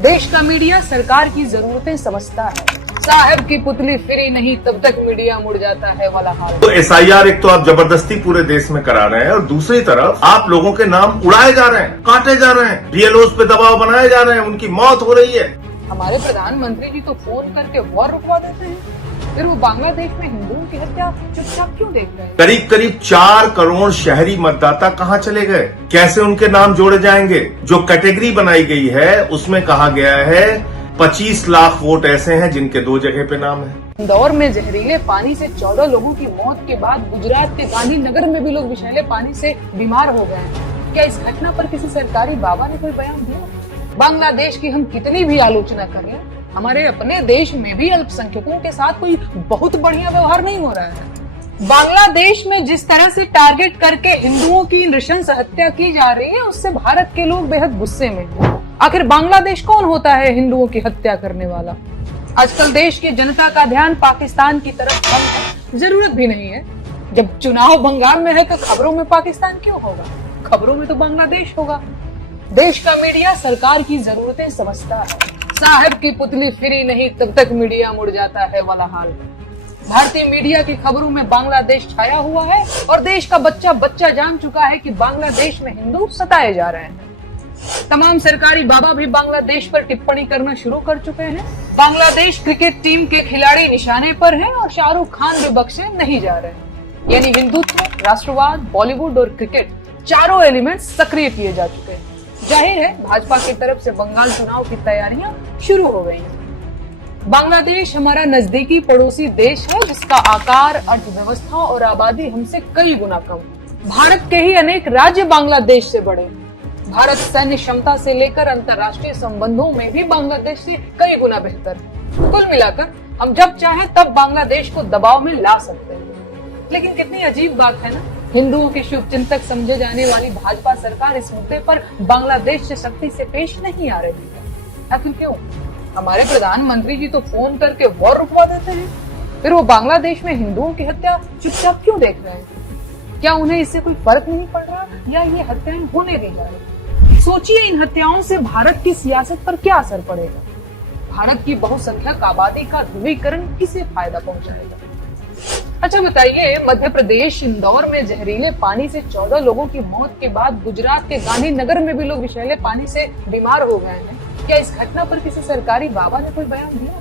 देश का मीडिया सरकार की जरूरतें समझता है। साहब की पुतली फ्री नहीं तब तक मीडिया मुड़ जाता है वाला हाल। तो SIR एक तो आप जबरदस्ती पूरे देश में करा रहे हैं और दूसरी तरफ आप लोगों के नाम उड़ाए जा रहे हैं, काटे जा रहे हैं, BLOs पे दबाव बनाए जा रहे हैं, उनकी मौत हो रही है। हमारे प्रधानमंत्री जी तो फोन करके वॉर रुकवा देते हैं, फिर वो बांग्लादेश में हिंदुओं की हत्या चुपचाप क्यों देख रहे हैं? करीब करीब 4 करोड़ शहरी मतदाता कहाँ चले गए? कैसे उनके नाम जोड़े जाएंगे? जो कैटेगरी बनाई गई है उसमें कहा गया है 25 लाख वोट ऐसे हैं जिनके 2 जगह पे नाम है। इंदौर में जहरीले पानी से 14 लोगों की मौत के बाद गुजरात के गांधीनगर में भी लोग विषैले पानी से बीमार हो गए हैं। क्या इस घटना पर किसी सरकारी बाबा ने कोई बयान दिया? बांग्लादेश की हम कितनी भी आलोचना कर लें, हमारे अपने देश में भी अल्पसंख्यकों के साथ कोई बहुत बढ़िया व्यवहार नहीं हो रहा है। बांग्लादेश में जिस तरह से टारगेट करके हिंदुओं की नृशंस हत्या की जा रही है उससे भारत के लोग बेहद गुस्से में हैं। आखिर बांग्लादेश कौन होता है हिंदुओं की हत्या करने वाला? आजकल देश की जनता का ध्यान पाकिस्तान की तरफ कम है, जरूरत भी नहीं है। जब चुनाव बंगाल में है तो खबरों में पाकिस्तान क्यों होगा? खबरों में तो बांग्लादेश होगा। देश का मीडिया सरकार की जरूरतें समझता है। साहब की पुतली फ्री नहीं तब तक मीडिया मुड़ जाता है वाला हाल। भारतीय मीडिया की खबरों में बांग्लादेश छाया हुआ है और देश का बच्चा बच्चा जान चुका है कि बांग्लादेश में हिंदू सताए जा रहे हैं। तमाम सरकारी बाबा भी बांग्लादेश पर टिप्पणी करना शुरू कर चुके हैं। बांग्लादेश क्रिकेट टीम के खिलाड़ी निशाने पर हैं और शाहरुख खान भी बख्शे नहीं जा रहे। यानी हिंदुत्व, राष्ट्रवाद, बॉलीवुड और क्रिकेट चारों एलिमेंट सक्रिय किए जा चुके हैं। जाहिर है भाजपा की तरफ से बंगाल चुनाव की तैयारियां शुरू हो गई हैं। बांग्लादेश हमारा नजदीकी पड़ोसी देश है जिसका आकार, अर्थव्यवस्था और आबादी हमसे कई गुना कम। भारत के ही अनेक राज्य बांग्लादेश से बड़े। भारत सैन्य क्षमता से लेकर अंतर्राष्ट्रीय संबंधों में भी बांग्लादेश से कई गुना बेहतर है। कुल मिलाकर हम जब चाहे तब बांग्लादेश को दबाव में ला सकते हैं। लेकिन कितनी अजीब बात है ना, हिंदुओं की शुभचिंतक समझे जाने वाली भाजपा सरकार इस मुद्दे पर बांग्लादेश से सख्ती से पेश नहीं आ रही है। आखिर क्यों? हमारे प्रधानमंत्री जी तो फोन करके वॉर रुकवा देते हैं, फिर वो बांग्लादेश में हिंदुओं की हत्या चुपचाप क्यों देख रहे हैं? क्या उन्हें इससे कोई फर्क नहीं पड़ रहा या ये हत्याएं होने दी जा रही? सोचिए इन हत्याओं से भारत की सियासत पर क्या असर पड़ेगा? भारत की बहुसंख्यक आबादी का ध्रुवीकरण किसे फायदा पहुंचाएगा? अच्छा बताइए, मध्य प्रदेश इंदौर में जहरीले पानी से 14 लोगों की मौत के बाद गुजरात के गांधीनगर में भी लोग विषैले पानी से बीमार हो गए हैं। क्या इस घटना पर किसी सरकारी बाबा ने कोई बयान दिया?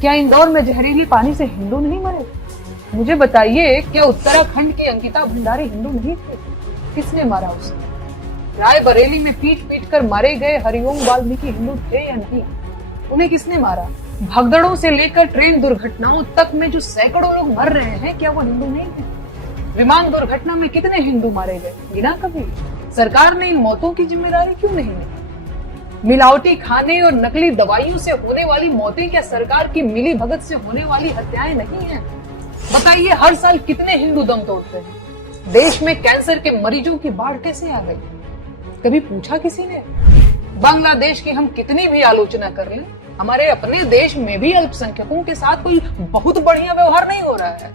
क्या इंदौर में जहरीले पानी से हिंदू नहीं मरे? मुझे बताइए, क्या उत्तराखंड की अंकिता भंडारी हिंदू नहीं थे? किसने मारा उसे? रायबरेली में पीट कर मारे गए हरिओम वाल्मीकि हिंदू थे या नहीं? उन्हें किसने मारा? भगदड़ों से लेकर ट्रेन दुर्घटनाओं तक में जो सैकड़ों लोग मर रहे हैं, क्या वो हिंदू नहीं थे? विमान दुर्घटना में कितने हिंदू मारे गए, गिना कभी? सरकार ने इन मौतों की जिम्मेदारी क्यों नहीं ली? मिलावटी खाने और नकली दवाइयों से होने वाली मौतें क्या सरकार की मिली भगत से होने वाली हत्याएं नहीं है? बताइए, हर साल कितने हिंदू दम तोड़ते हैं? देश में कैंसर के मरीजों की बाढ़ कैसे आ गई? कभी पूछा किसी ने? बांग्लादेश की हम कितनी भी आलोचना कर लें, हमारे अपने देश में भी अल्पसंख्यकों के साथ कोई बहुत बढ़िया व्यवहार नहीं हो रहा है।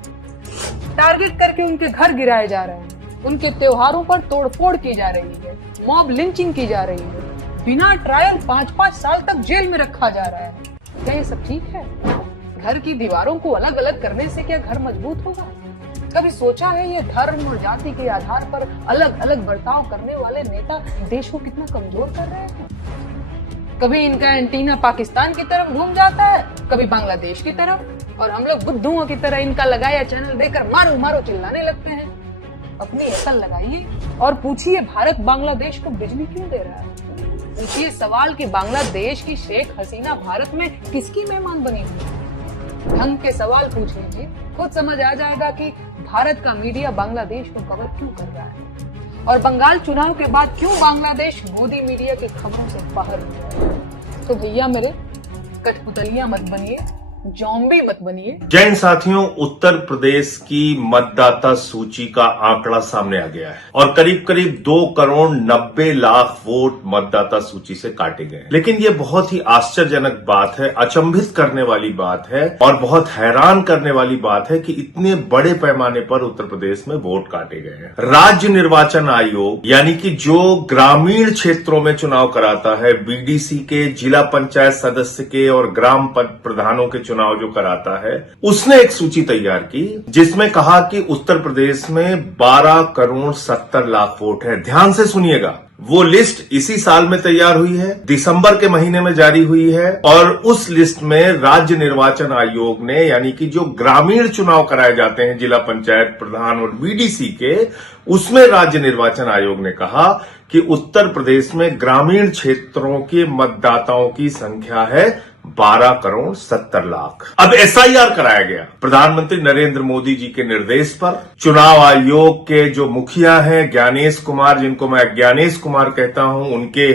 टारगेट करके उनके घर गिराए जा रहे हैं, उनके त्योहारों पर तोड़फोड़ की जा रही है, मॉब लिंचिंग की जा रही है, बिना ट्रायल 5-5 साल तक जेल में रखा जा रहा है। क्या ये सब ठीक है? घर की दीवारों को अलग अलग करने से क्या घर मजबूत होगा? कभी सोचा है ये धर्म और जाति के आधार पर अलग अलग बर्ताव करने वाले नेता देश को कितना कमजोर कर रहे हैं? कभी इनका एंटीना पाकिस्तान की तरफ घूम जाता है, कभी बांग्लादेश की तरफ, और हम लोग बुद्धुओं की तरह इनका लगाया चैनल देकर मारो मारो चिल्लाने लगते हैं। अपनी अकल लगाइए और पूछिए, भारत बांग्लादेश को बिजली क्यों दे रहा है? पूछिए सवाल कि बांग्लादेश की शेख हसीना भारत में किसकी मेहमान बनी हुई? ढंग के सवाल पूछ लीजिए, खुद समझ आ जाएगा कि भारत का मीडिया बांग्लादेश को कवर क्यों कर रहा है और बंगाल चुनाव के बाद क्यों बांग्लादेश मोदी मीडिया की खबरों से बाहर हो गया है। तो भैया मेरे, कठपुतलियां मत बनिए, जॉम्बी मत बनिए। जय हिंद साथियों, उत्तर प्रदेश की मतदाता सूची का आंकड़ा सामने आ गया है और करीब करीब 2,90,00,000 वोट मतदाता सूची से काटे गए हैं। लेकिन ये बहुत ही आश्चर्यजनक बात है, अचंभित करने वाली बात है और बहुत हैरान करने वाली बात है कि इतने बड़े पैमाने पर उत्तर प्रदेश में वोट काटे गए हैं। राज्य निर्वाचन आयोग यानी कि जो ग्रामीण क्षेत्रों में चुनाव कराता है, बीडीसी के, जिला पंचायत सदस्य के और ग्राम प्रधानों के चुनाव जो कराता है, उसने एक सूची तैयार की जिसमें कहा कि उत्तर प्रदेश में 12,70,00,000 वोट है। ध्यान से सुनिएगा, वो लिस्ट इसी साल में तैयार हुई है, दिसंबर के महीने में जारी हुई है और उस लिस्ट में राज्य निर्वाचन आयोग ने यानी कि जो ग्रामीण चुनाव कराए जाते हैं जिला पंचायत प्रधान और बीडीसी के, उसमें राज्य निर्वाचन आयोग ने कहा कि उत्तर प्रदेश में ग्रामीण क्षेत्रों के मतदाताओं की संख्या है 12,70,00,000। अब एसआईआर कराया गया प्रधानमंत्री नरेंद्र मोदी जी के निर्देश पर। चुनाव आयोग के जो मुखिया हैं ज्ञानेश कुमार, जिनको मैं ज्ञानेश कुमार कहता हूं, उनके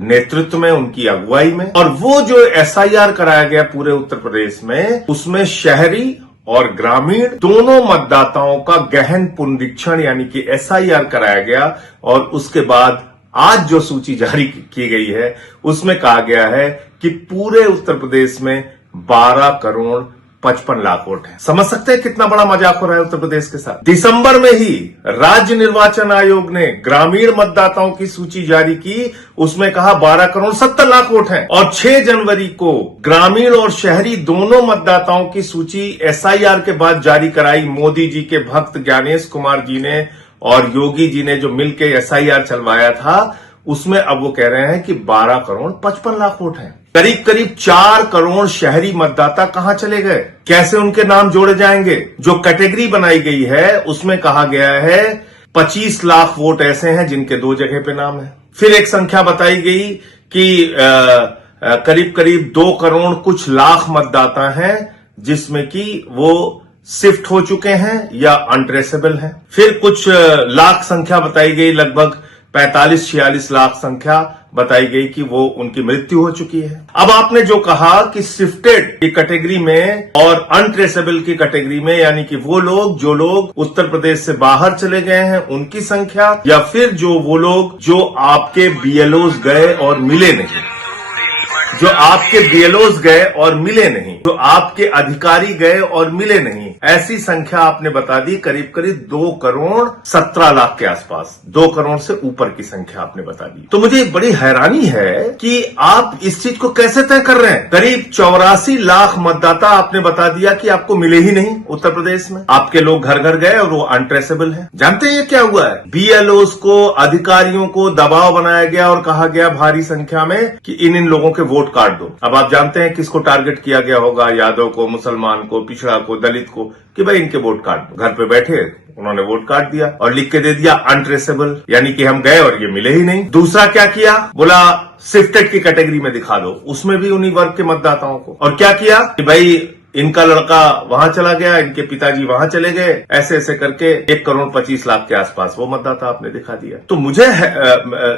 नेतृत्व में, उनकी अगुवाई में, और वो जो एसआईआर कराया गया पूरे उत्तर प्रदेश में, उसमें शहरी और ग्रामीण दोनों मतदाताओं का गहन पुनरीक्षण यानी कि एसआईआर कराया गया और उसके बाद आज जो सूची जारी की गई है उसमें कहा गया है कि पूरे उत्तर प्रदेश में 12,55,00,000 वोट है। समझ सकते हैं कितना बड़ा मजाक हो रहा है उत्तर प्रदेश के साथ। दिसंबर में ही राज्य निर्वाचन आयोग ने ग्रामीण मतदाताओं की सूची जारी की, उसमें कहा 12,70,00,000 वोट है और 6 जनवरी को ग्रामीण और शहरी दोनों मतदाताओं की सूची एसआईआर के बाद जारी कराई मोदी जी के भक्त ज्ञानेश कुमार जी ने और योगी जी ने जो मिलकर एसआईआर चलवाया था। उसमें अब वो कह रहे हैं कि 12,55,00,000 वोट हैं। करीब करीब 4 करोड़ शहरी मतदाता कहां चले गए, कैसे उनके नाम जोड़े जाएंगे? जो कैटेगरी बनाई गई है उसमें कहा गया है 25 लाख वोट ऐसे हैं जिनके 2 जगह पे नाम है। फिर एक संख्या बताई गई कि करीब करीब 2 करोड़ कुछ लाख मतदाता हैं जिसमें कि वो शिफ्ट हो चुके हैं या अनट्रेसेबल हैं। फिर कुछ लाख संख्या बताई गई, लगभग 45-46 लाख संख्या बताई गई कि वो उनकी मृत्यु हो चुकी है। अब आपने जो कहा कि शिफ्टेड की कैटेगरी में और अनट्रेसेबल की कैटेगरी में यानी कि वो लोग जो लोग उत्तर प्रदेश से बाहर चले गए हैं उनकी संख्या, या फिर जो वो लोग जो आपके बीएलओज गए और मिले नहीं, जो आपके बीएलओज गए और मिले नहीं, जो आपके अधिकारी गए और मिले नहीं, ऐसी संख्या आपने बता दी करीब करीब 2,17,00,000 के आसपास, 2 करोड़ से ऊपर की संख्या आपने बता दी। तो मुझे बड़ी हैरानी है कि आप इस चीज को कैसे तय कर रहे हैं। करीब 84 लाख मतदाता आपने बता दिया कि आपको मिले ही नहीं उत्तर प्रदेश में, आपके लोग घर घर गए और वो अनट्रेसेबल है। जानते हैं ये क्या हुआ है? बीएलओज को, अधिकारियों को दबाव बनाया गया और कहा गया भारी संख्या में कि इन लोगों के वोट काट दो। अब आप जानते हैं किसको टारगेट किया गया होगा, यादव को, मुसलमान को, पिछड़ा को, दलित को, कि भाई इनके वोट काट दो। घर पे बैठे उन्होंने वोट काट दिया और लिख के दे दिया अनट्रेसेबल, यानी कि हम गए और ये मिले ही नहीं। दूसरा क्या किया, बोला शिफ्टेड की कैटेगरी में दिखा दो, उसमें भी उन्हीं वर्ग के मतदाताओं को। और क्या किया कि भाई इनका लड़का वहां चला गया, इनके पिताजी वहां चले गए, ऐसे ऐसे करके 1,25,00,000 के आसपास वो मतदाता आपने दिखा दिया। तो मुझे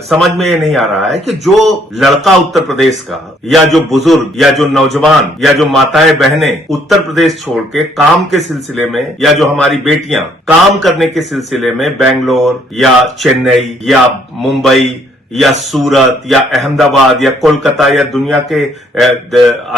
समझ में ये नहीं आ रहा है कि जो लड़का उत्तर प्रदेश का या जो बुजुर्ग या जो नौजवान या जो माताएं बहनें उत्तर प्रदेश छोड़ के काम के सिलसिले में या जो हमारी बेटियां काम करने के सिलसिले में बेंगलोर या चेन्नई या मुंबई या सूरत या अहमदाबाद या कोलकाता या दुनिया के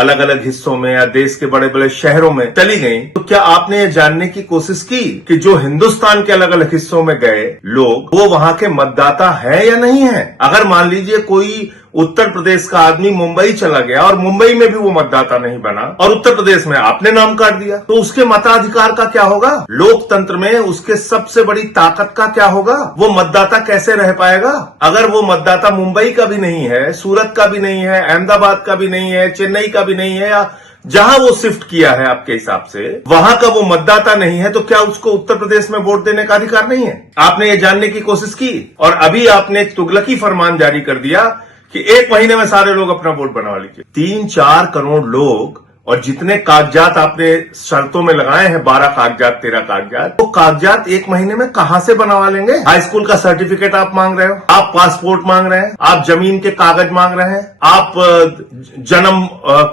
अलग अलग हिस्सों में या देश के बड़े बड़े शहरों में चली गई, तो क्या आपने ये जानने की कोशिश की कि जो हिंदुस्तान के अलग अलग हिस्सों में गए लोग वो वहां के मतदाता हैं या नहीं है? अगर मान लीजिए कोई उत्तर प्रदेश का आदमी मुंबई चला गया और मुंबई में भी वो मतदाता नहीं बना और उत्तर प्रदेश में आपने नाम काट दिया, तो उसके मताधिकार का क्या होगा? लोकतंत्र में उसके सबसे बड़ी ताकत का क्या होगा? वो मतदाता कैसे रह पाएगा? अगर वो मतदाता मुंबई का भी नहीं है, सूरत का भी नहीं है, अहमदाबाद का भी नहीं है, चेन्नई का भी नहीं है, या जहां वो शिफ्ट किया है आपके हिसाब से वहां का वो मतदाता नहीं है, तो क्या उसको उत्तर प्रदेश में वोट देने का अधिकार नहीं है? आपने ये जानने की कोशिश की और अभी आपने एक तुगलकी फरमान जारी कर दिया कि 1 महीने में सारे लोग अपना वोट बनवा लीजिए। 3-4 करोड़ लोग और जितने कागजात आपने शर्तों में लगाए हैं, 12 कागजात 13 कागजात, वो कागजात 1 महीने में कहां से बनवा लेंगे? हाई स्कूल का सर्टिफिकेट आप मांग रहे हो, आप पासपोर्ट मांग रहे हैं, आप जमीन के कागज मांग रहे हैं, आप जन्म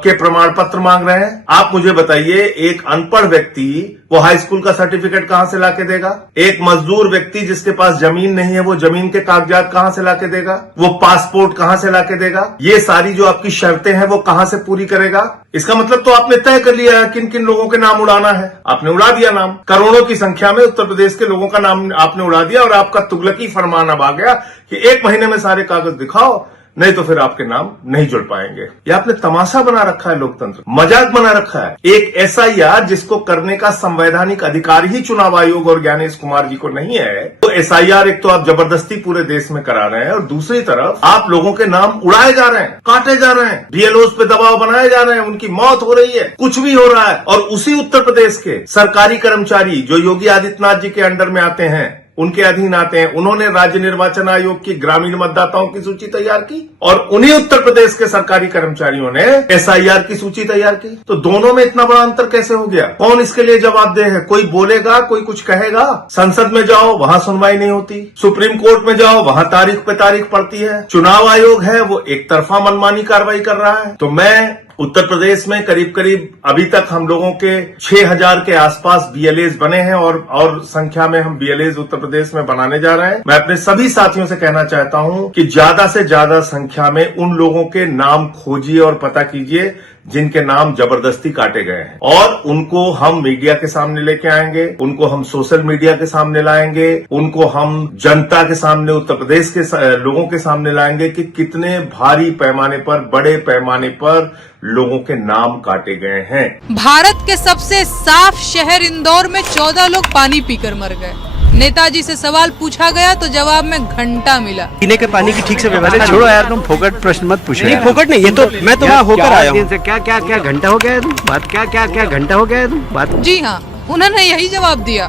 के प्रमाण पत्र मांग रहे हैं। आप मुझे बताइए, एक अनपढ़ व्यक्ति वो हाई स्कूल का सर्टिफिकेट कहां से लाके देगा? एक मजदूर व्यक्ति जिसके पास जमीन नहीं है वो जमीन के कागजात कहां से लाके देगा? वो पासपोर्ट कहां से लाके देगा? ये सारी जो आपकी शर्तें हैं वो कहां से पूरी करेगा? इसका मतलब तो आपने तय कर लिया है किन किन लोगों के नाम उड़ाना है। आपने उड़ा दिया नाम, करोड़ों की संख्या में उत्तर प्रदेश के लोगों का नाम आपने उड़ा दिया और आपका तुगलकी फरमान अब आ गया कि 1 महीने में सारे कागज दिखाओ, नहीं तो फिर आपके नाम नहीं जुड़ पाएंगे। ये आपने तमाशा बना रखा है, लोकतंत्र मजाक बना रखा है। एक SIR जिसको करने का संवैधानिक अधिकार ही चुनाव आयोग और ज्ञानेश कुमार जी को नहीं है, तो SIR एक तो आप जबरदस्ती पूरे देश में करा रहे हैं और दूसरी तरफ आप लोगों के नाम उड़ाए जा रहे हैं, काटे जा रहे हैं, BLOs पे दबाव बनाए जा रहे हैं, उनकी मौत हो रही है, कुछ भी हो रहा है। और उसी उत्तर प्रदेश के सरकारी कर्मचारी जो योगी आदित्यनाथ जी के अंडर में आते हैं, उनके अधीन आते हैं, उन्होंने राज्य निर्वाचन आयोग की ग्रामीण मतदाताओं की सूची तैयार की और उन्हीं उत्तर प्रदेश के सरकारी कर्मचारियों ने SIR की सूची तैयार की। तो दोनों में इतना बड़ा अंतर कैसे हो गया? कौन इसके लिए जवाबदेह है? कोई बोलेगा, कोई कुछ कहेगा? संसद में जाओ, वहां सुनवाई नहीं होती। सुप्रीम कोर्ट में जाओ, वहां तारीख पे तारीख पड़ती है। चुनाव आयोग है वो एक तरफा मनमानी कार्रवाई कर रहा है। तो मैं उत्तर प्रदेश में करीब करीब अभी तक हम लोगों के 6000 के आसपास BLAs बने हैं और संख्या में हम BLAs उत्तर प्रदेश में बनाने जा रहे हैं। मैं अपने सभी साथियों से कहना चाहता हूं कि ज्यादा से ज्यादा संख्या में उन लोगों के नाम खोजिए और पता कीजिए जिनके नाम जबरदस्ती काटे गए हैं, और उनको हम मीडिया के सामने लेके आएंगे, उनको हम सोशल मीडिया के सामने लाएंगे, उनको हम जनता के सामने, उत्तर प्रदेश के लोगों के सामने लाएंगे कि कितने भारी पैमाने पर, बड़े पैमाने पर लोगों के नाम काटे गए हैं। भारत के सबसे साफ शहर इंदौर में 14 लोग पानी पीकर मर गए। नेताजी से सवाल पूछा गया तो जवाब में घंटा मिला। पीने के पानी की ठीक से व्यवस्था। छोड़ो यार, तुम फोकट प्रश्न मत पूछो। नहीं फोकट नहीं, ये तो मैं तो वहाँ होकर आया हूँ। क्या घंटा हो गया है? बात क्या घंटा हो गया है? बात जी हाँ, उन्होंने यही जवाब दिया।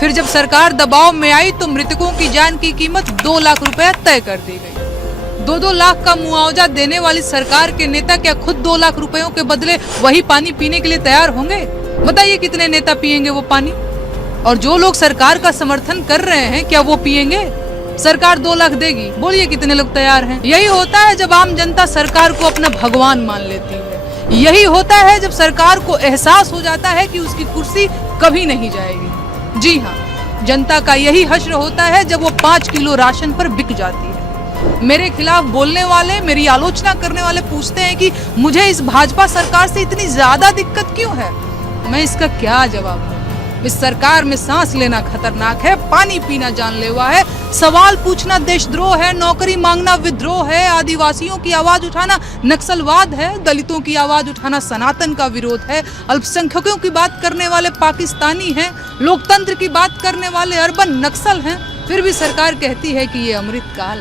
फिर जब सरकार दबाव में आई तो मृतकों की जान की कीमत 2 लाख रुपए तय कर दी गई। 2-2 लाख का मुआवजा देने वाली सरकार के नेता क्या खुद 2 लाख रुपयों के बदले वही पानी पीने के लिए तैयार होंगे? बताइए कितने नेता पिएंगे वो पानी? और जो लोग सरकार का समर्थन कर रहे हैं क्या वो पिएंगे? सरकार 2 लाख देगी, बोलिए कितने लोग तैयार हैं? यही होता है जब आम जनता सरकार को अपना भगवान मान लेती है। यही होता है जब सरकार को एहसास हो जाता है कि उसकी कुर्सी कभी नहीं जाएगी। जी हाँ, जनता का यही हश्र होता है जब वो 5 किलो राशन पर बिक जाती है। मेरे खिलाफ बोलने वाले, मेरी आलोचना करने वाले पूछते हैं कि मुझे इस भाजपा सरकार से इतनी ज्यादा दिक्कत क्यों है? मैं इसका क्या जवाब दूं? इस सरकार में सांस लेना खतरनाक है, पानी पीना जानलेवा है, सवाल पूछना देशद्रोह है, नौकरी मांगना विद्रोह है, आदिवासियों की आवाज उठाना नक्सलवाद है, दलितों की आवाज उठाना सनातन का विरोध है, अल्पसंख्यकों की बात करने वाले पाकिस्तानी हैं, लोकतंत्र की बात करने वाले अर्बन नक्सल हैं। फिर भी सरकार कहती है कि ये अमृत काल